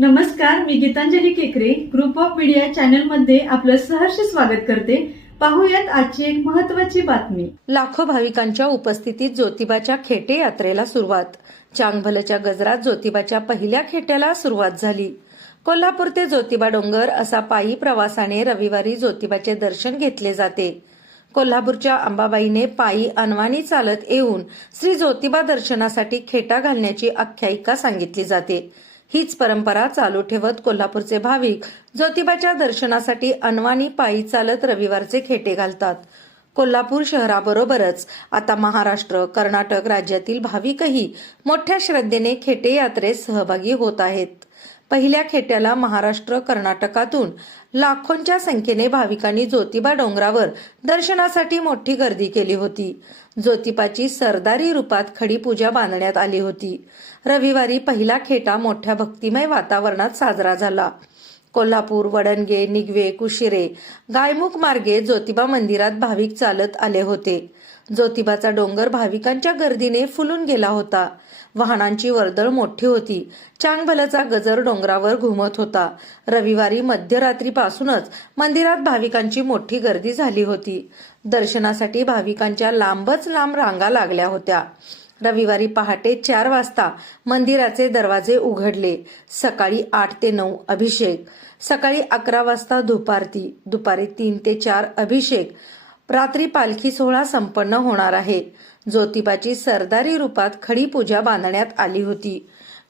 नमस्कार, मी गीतांजली केकरे group of media channel मध्ये आपलं सहर्ष स्वागत करते। पाहूयात आजची एक महत्त्वाची बातमी। लाखो भाविकांच्या उपस्थितीत ज्योतिबाच्या खेटे यात्रेला सुरुवात। चांगभलच्या गजरात ज्योतिबाच्या पहिल्या खेट्याला सुरुवात झाली। कोल्हापूर ते ज्योतिबा डोंगर असा पायी प्रवासाने रविवारी ज्योतिबाचे दर्शन घेतले जाते। कोल्हापूरच्या अंबाबाईने पायी अनवाणी चालत येऊन श्री ज्योतिबा दर्शनासाठी खेटा घालण्याची आख्यायिका सांगितली जाते। हीच परंपरा चालू ठेवत कोल्हापूरचे भाविक ज्योतिबाच्या दर्शनासाठी अनवाणी पायी चालत रविवारचे खेटे घालतात। कोल्हापूर शहराबरोबरच आता महाराष्ट्र, कर्नाटक राज्यातील भाविकही मोठ्या श्रद्धेने खेटे यात्रेत सहभागी होत आहेत। पहिल्या खेट्याला महाराष्ट्र, कर्नाटकातून लाखोंच्या संख्येने भाविकांनी ज्योतिबा डोंगरावर दर्शनासाठी मोठी गर्दी केली होती। ज्योतिबाची सरदारी रूपात खडी पूजा बांधण्यात आली होती। रविवारी पहिला खेटा मोठ्या भक्तिमय वातावरणात साजरा झाला। कोल्हापूर, वडणगे, निगवे, कुशिरे, गायमुख मार्गे ज्योतिबा मंदिरात भाविक चालत आले होते। ज्योतिबाचा डोंगर भाविकांच्या गर्दीने फुलून गेला होता। वाहनांची वर्दळ मोठी होती। चांगभलचा गजर डोंगरावर घुमत होता। रविवारी मध्यरात्रीपासूनच मंदिरात भाविकांची मोठी गर्दी झाली होती। दर्शनासाठी भाविकांच्या लांबच लांब रांगा लागल्या होत्या। रविवारी पहाटे 4 वाजता मंदिराचे दरवाजे उघडले। सकाळी 8 ते 9 अभिषेक, सकाळी 11 वाजता धूपारती, दुपारी 3 ते 4 अभिषेक, रात्री पालखी सोहळा संपन्न होणार आहे। ज्योतिबाची सरदारी रूपात खडी पूजा बांधण्यात आली होती।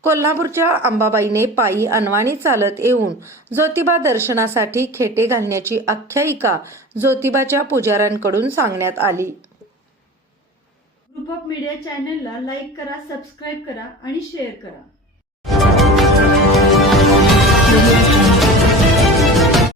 कोल्हापूरच्या अंबाबाईने पायी अनवाणी चालत येऊन ज्योतिबा दर्शनासाठी खेटे घालण्याची आख्यायिका ज्योतिबाच्या पुजाऱ्यांकडून सांगण्यात आली। ग्रुप ऑफ मीडिया चॅनलला लाईक करा, सबस्क्राईब करा आणि शेअर करा।